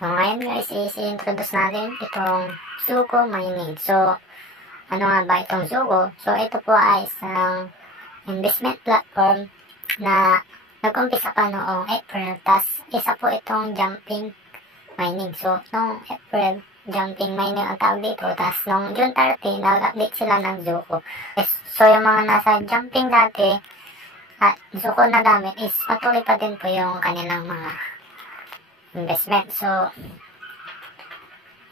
So, ngayon guys, i-introduce natin itong Zooko Mining. So, ano nga ba itong Zooko? So, ito po ay isang investment platform na nag-umpisa pa noong April. Tas, isa po itong jumping mining. So, noong April, jumping mining ang tawag dito. Tas, noong June 30, nag-update sila ng Zooko. So, yung mga nasa jumping dati at Zooko na gamit is patuloy pa din po yung kanilang mga investment. So,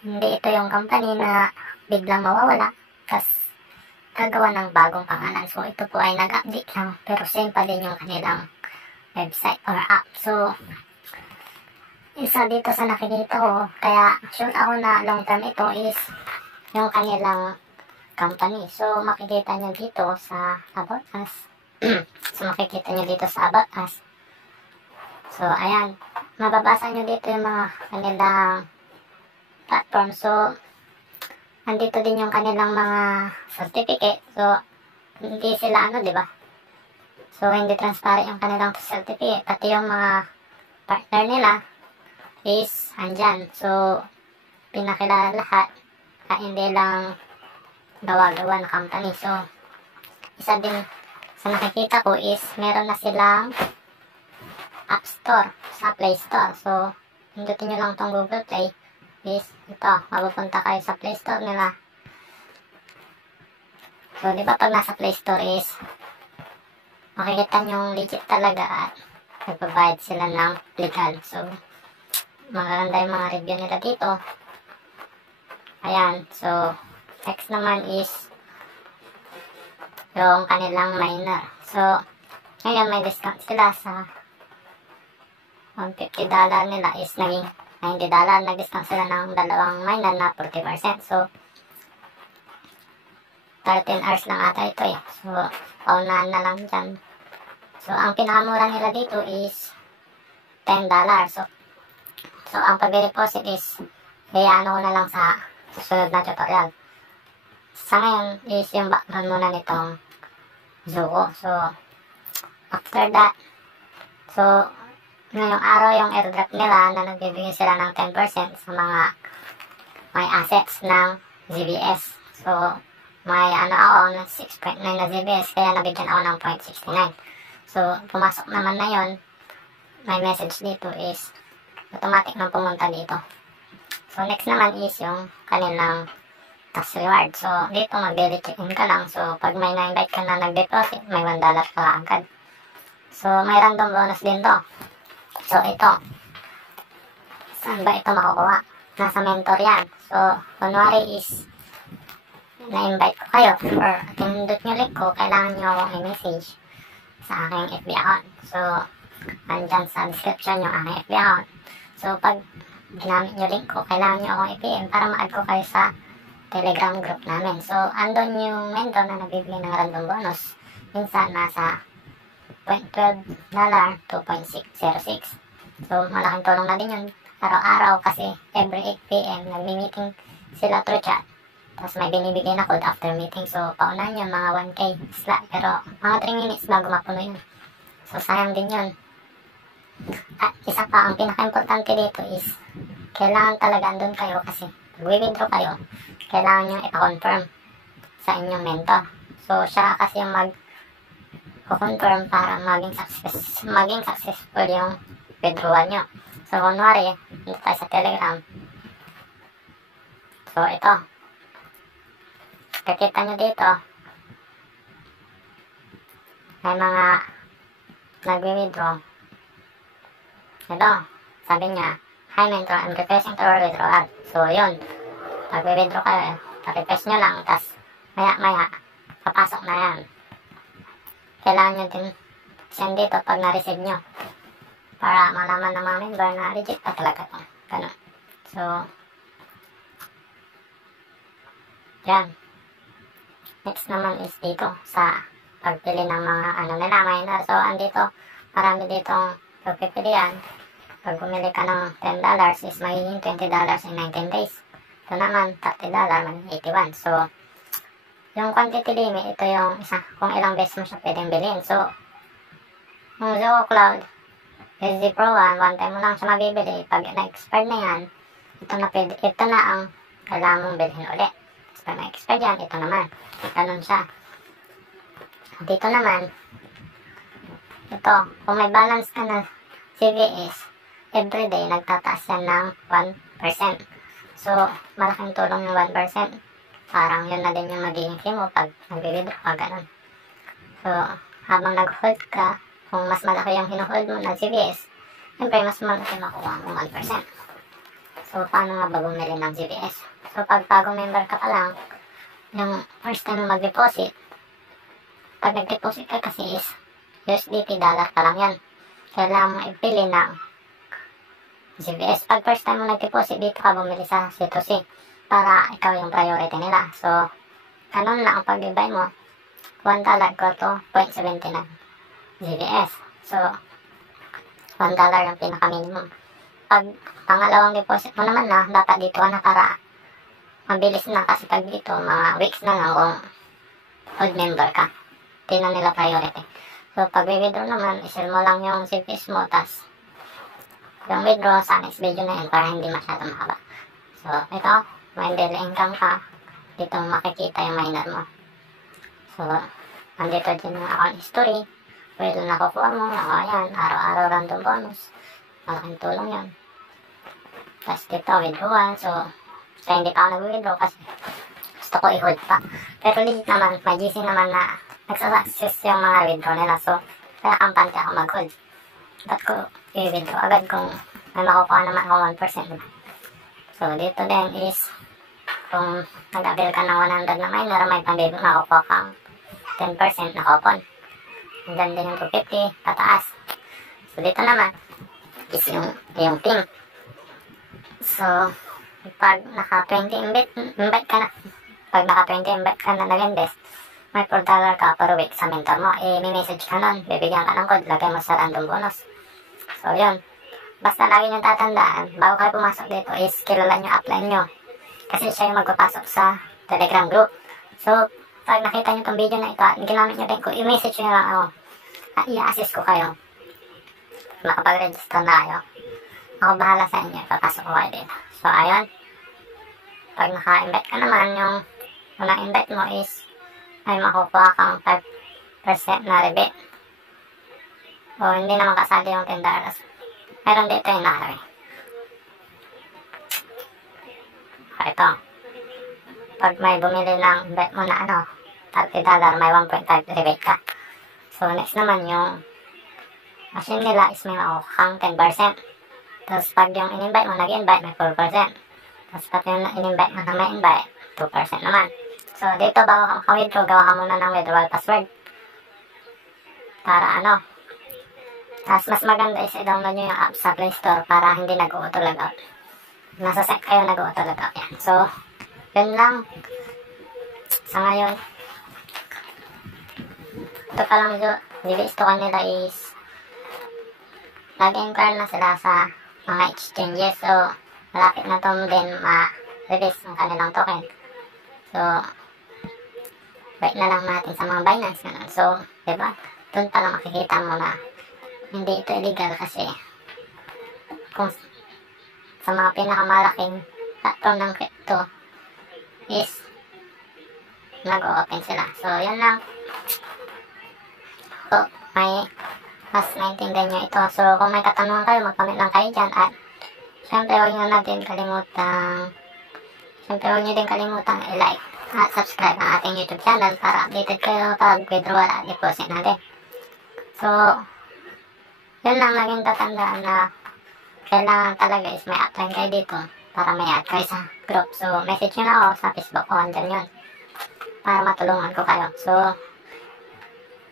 hindi ito yung company na biglang mawawala tas gagawa ng bagong pangalan. So, ito po ay nag-update lang pero same pa din yung kanilang website or app. So, isa dito sa nakikita ko, kaya sure ako na long term ito is yung kanilang company. So, makikita nyo dito sa About Us. So, makikita nyo dito sa About Us. So, ayan. Mababasa nyo dito yung mga kanilang platform. So, andito din yung kanilang mga certificate. So, hindi sila diba? So, hindi transparent yung kanilang certificate. Pati yung mga partner nila is andyan. So, pinakilala lahat. Hindi lang gawa-gawa na company. So, isa din sa nakikita ko is meron na silang App Store sa Play Store. So, pindutin nyo lang itong Google Play is ito, mapupunta kayo sa Play Store nila. So, di ba pag nasa Play Store is makikita nyo legit talaga at nagbabayad sila ng legal. So, maganda yung mga review nila dito. Ayan. So, next naman is yung kanilang miner. So, ngayon may discount sila sa $150 nila is naging $90. Nag-discount sila ng dalawang miner na 40%. So, 13 hours lang ata ito eh. So, paunahan na lang dyan. So, ang pinakamura nila dito is $10. So ang pag-deposit is ano ko na lang sa susunod na tutorial. Sa ngayon is yung background muna nitong Zooko. So, after that, so, ngayong araw yung airdrop nila na nagbibigay sila ng 10% sa mga may assets ng ZBS. So, may ako ng 6.9 na ZBS kaya nabigyan ako ng 0.69. So, pumasok naman na yun. May message dito is automatic na pumunta dito. So, next naman is yung kanilang tax reward. So, dito mag-daily check-in ka lang. So, pag may na-invite ka na nag-deposit, may $1 ka agad. So, may random bonus din to. So, ito. Saan ba ito makukuha? Nasa mentor yan. So, kunwari is na-invite ko kayo or pindot nyo link ko, kailangan nyo akong i-message sa aking FB account. So, andyan sa description yung aking FB account. So, pag ginamit nyo link ko, kailangan nyo akong i-PM para ma-add ko kayo sa Telegram group namin. So, andon yung mentor na nabibigay ng random bonus. Minsan, nasa $0.12 to $0.606. So, malaking tulong na din yun araw-araw kasi every 8 PM nagmi-meeting sila through chat. Tapos may binibigay na code after meeting. So, paunahan yun mga 1K slot. Pero mga 3 minutes bago mapuno yun. So, sayang din yun. At isa pa, ang pinaka-importante dito is kailangan talaga andun kayo kasi mag-withdraw kayo. Kailangan nyo ipa-confirm sa inyong mentor. So, siya kasi yung mag-confirm para maging successful yung withdrawal nyo. So, kunwari, dito tayo sa Telegram. So, ito. Kakita nyo dito. May mga nag-withdraw. Ito. Sabi niya, "Hi mentor, I'm requesting to withdrawal." So, yun. Nag-withdraw kayo. Pa-request nyo lang. Tapos, maya-maya, papasok na yan. Kailangan nyo din send dito pag na-receive nyo. Para malaman ng mga member na legit pa talaga ito. Ganun. So, yan. Next naman is dito sa pagpili ng mga nila miner. So, andito, marami ditong pagpipilian. Pag bumili ka ng $10 is magiging $20 in 19 days. Ito naman, $30, magiging 81. So, yung quantity limit, ito yung isa kung ilang beses mo siya pwedeng bilhin. So, yung Zooko Cloud, SG Pro 1, one time mo lang siya mabibili. Pag na-expired na yan, ito na ang kailangan mong bilhin ulit. Tapos pag na-expired yan, ito naman. Ganun siya. Dito naman, ito, kung may balance ka na CVS, everyday nagtataas yan ng 1%. So, malaking tulong yung 1%. Parang yun na din yung magiging fee mo pag nag-withdraw ka, ganun. So, habang nag-hold ka, kung mas malaki yung hinuhold mo ng CVS, siyempre mas malaki makuha mo 1%. So, paano nga ba bumili ng CVS? So, pag bagong member ka pa lang, yung first time mo mag-deposit, pag nag-deposit ka kasi is USDT dollar pa lang yan. Kailangan mo ipili ng CVS. Pag first time mo nag-deposit, dito ka bumili sa C2C para ikaw yung priority nila. So, ganun lang ang pag-buy mo. $1 equal to 0.79 CVS. So, $1 yung pinaka-minimum. Pag pangalawang deposit mo naman na, dapat dito ka na para mabilis na kasi pag dito, mga weeks na lang kung old member ka. Hindi na nila priority. So, pag withdraw naman, isil mo lang yung CVS mo, tas yung withdraw sa next video na yun para hindi masyado mahaba. So, ito, may daily income ka. Dito makikita yung minor mo. So, nandito din yung account history. Pwede nakukuha mo. Ayan, araw-araw random bonus. Malaking tulong yun. Tapos dito, withdrawal. So, kaya hindi pa ako nag-withdraw kasi gusto ko i-hold pa. Pero legit naman, may GC naman na nagsasuccess yung mga withdraw nila. So, kaya kampante ako mag-hold. Ba't ko i-withdraw agad kung may makukuha naman ako 1%. So, dito din is kung nag-avail ka ng 100 na minor, may pang-debut makukuha kang 10% na coupon. Hanggang din yung 250, tataas. So, dito naman is yung team. So, pag naka-20 invite ka na, pag naka-20 invite ka na nag-invest, may $4 ka per week sa mentor mo. I-message ka nun, bibigyan ka ng code, lagay mo sa random bonus. So, yun. Basta lagi nyo tatandaan, bago kayo pumasok dito is kilala nyo upline nyo. Kasi siya yung magpapasok sa Telegram group. So, pag nakita nyo itong video na ito at ginamit nyo din ko, i-message nyo lang ako. At i-assist ko kayo. Makapag-register na kayo. Ako bahala sa inyo, papasok ko kayo dito. So, ayun. Pag naka-invite ka naman, yung unang invite mo is ay makukuha kang 5% na rebate. O, hindi naman kasali yung $10. Meron dito yung nakalagay. Ito. Pag may bumili ng bet mo na $30, may 1.5 rebate ka. So, next naman yung machine nila is may makukuha kang 10%. Tapos, pag yung in-invite mo, nag-invite, may 4%. Tapos, pag yung in-invite mo na may invite, 2% naman. So, dito, bago ka withdraw, gawa ka muna ng withdrawal password. Para Tapos, mas maganda is i-download nyo yung app sa Play Store para hindi nag-auto-logout. Nasa set kayo nag-auto-logout yan. So, yun lang. Sa ngayon, ito pa lang GVS token nila is nag-inquire na sila sa mga exchanges. So, malapit na ito din ma-release ng kanilang token. So, wait na lang natin sa mga Binance. Ganun. So, diba? Doon pa lang makikita mo na hindi ito illegal kasi kung sa mga pinakamalaking platform ng crypto is nag-open sila. So, yan lang. So, may mas naintindihan nyo ito. So, kung may katanungan kayo, mag-comment lang kayo dyan. At, syempre, huwag nyo din kalimutang i-like at subscribe ang ating YouTube channel para updated kayo pag withdrawal at deposit natin. So, yun lang laging tatandaan na kailangan talaga is may upline kayo dito para may add kayo sa group. So, message nyo na ako sa Facebook o andyan yun para matulungan ko kayo. So,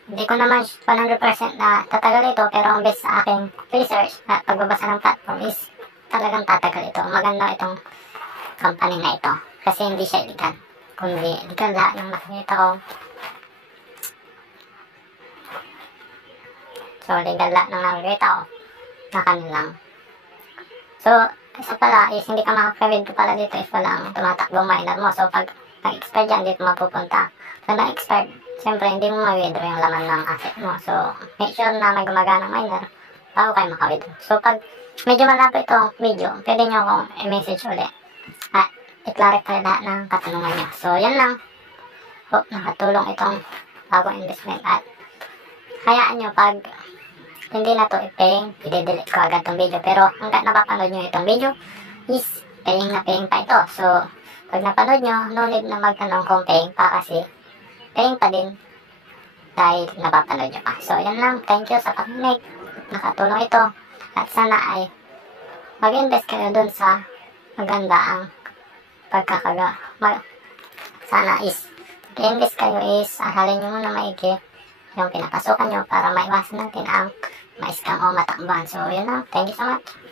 hindi ko naman 100% na tatagal ito pero based sa aking research at pagbabasa ng platform is talagang tatagal ito. Maganda itong company na ito kasi hindi siya illegal. Kundi legal na yung nakikita ko. So, legal na nang nakikita ko na kanilang. So, isa pala is hindi ka makaka-withdraw pala dito if walang tumatakbong minor mo. So, pag nag-expire dyan, dito mapupunta. So, nag-expire, siyempre hindi mo ma-withdraw yung laman ng asset mo. So, make sure na may gumaganang minor bago kayo maka-withdraw. So, pag medyo malabo itong video, pwede nyo akong i-message ulit at i-clarify lahat ng katanungan nyo. So, yan lang. Hope nakatulong itong bagong investment at hayaan nyo pag hindi na to i-paying, i-delete ko agad itong video. Pero hanggat napapanood nyo itong video is paying na paying pa ito. So, pag napanood nyo, no need na magtanong kung paying pa kasi paying pa din dahil napapanood nyo pa. So, yan lang. Thank you sa pakinig. Nakatulong ito. At sana ay mag-invest kayo dun sa maganda ang pagkakaga. Sana is mag-invest kayo is aralin nyo muna maigi yung pinapasukan nyo para maiwasan natin ang ma-scam o matakbuhan. So, yun lang. Thank you so much.